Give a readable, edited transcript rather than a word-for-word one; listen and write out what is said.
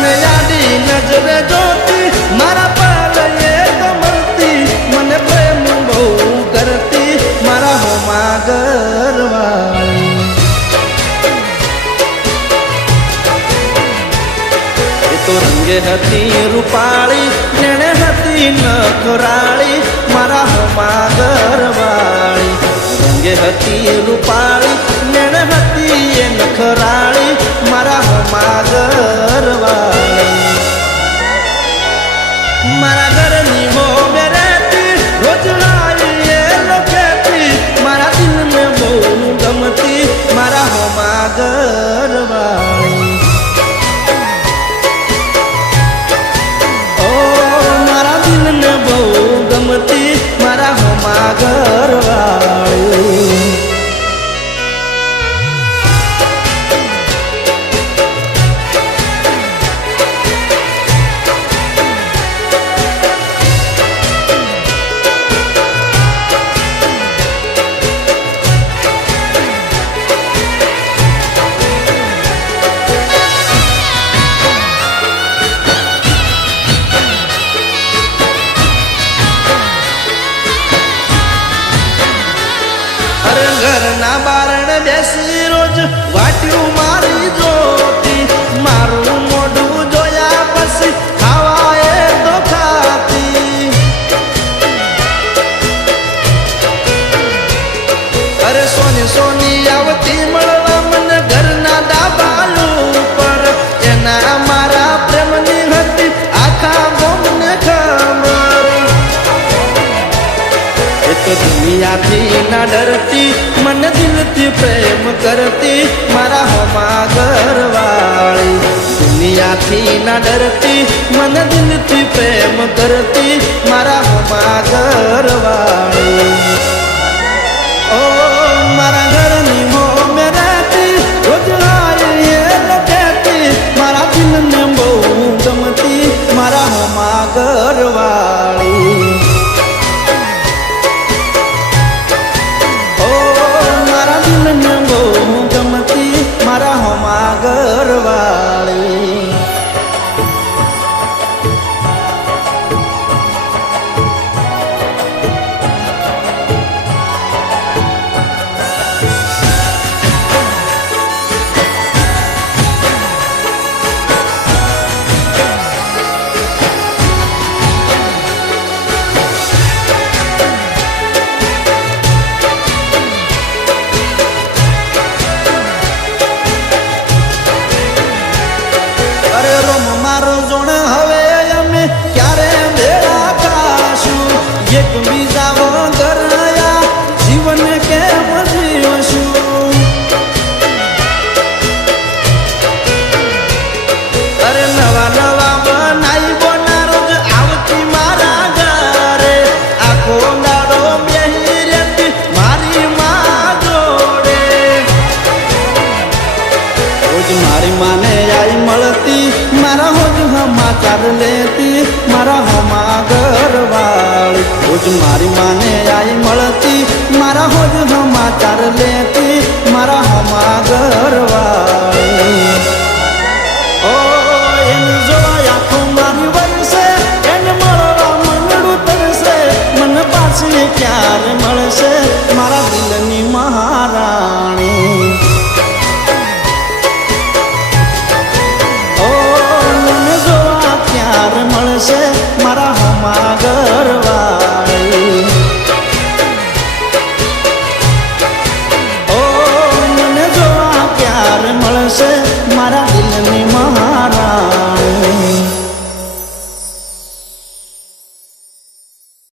મને યાદી નજરે જોતી મારા પાલયે તો મળતી મને પ્રેમ બહુ કરતી મારા હોમા ઘરવાળી એ તો રંગે હતી રૂપાળી જેણે હતી નખરાળી મારા હોમા ઘરવાળી રંગે હતી રૂપાળી જેણે હતી એ નખરાળી મારા હોમા ઘરવાળી મારા ઘરની હોમે રહેતી રોજ લાવી એ લોકેતી મારા દિલને બહુ ગમતી મારા હોમા ઘરવાળી ઓ મારા દિલને બહુ ગમતી મારા હોમા ઘરવાળી ઘરના બારણે બેસી રોજ વાટ્યું મારી જોતી મારું મોઢું જોયા પછી ખાવા એ તો ખાતી અરે સોની સોની આવતી મળવા મને ઘરના ડાબાલું પર એના મારા પ્રેમની હતી આખા ગોમને ખબર એ તો દુનિયાથી ના ડરતી મને દિલથી પ્રેમ કરતી મારા હોમા ઘરવાળી દુનિયાથી ના ડરતી મને દિલથી પ્રેમ કરતી મારા હોમા ઘરવાળી ઓ મારા ઘરની હોમે રહેતી રોજ લાવી એ લોકેતી મારા દિલને બહુ ગમતી મારા હોમા ઘરવાળી મને બહુ ગમતી મારા હોમા ઘરવાળી એક બીજા વગર જીવન કેમ જીવશું અરે નવા નવા બનાઈ બોના રોજ આવતી મારા ઘરે આખો દાડો બેહી રહેતી મારી માં જોડે રોજ મારી માને આઈ મળતી મારા હોજ સમાચાર લેતી મારા હોમા ઘરવાળી રોજ મારી માને આઈ મળતી મારા હોજ સમાચાર લેતી મારા હોમા ઘરવાળી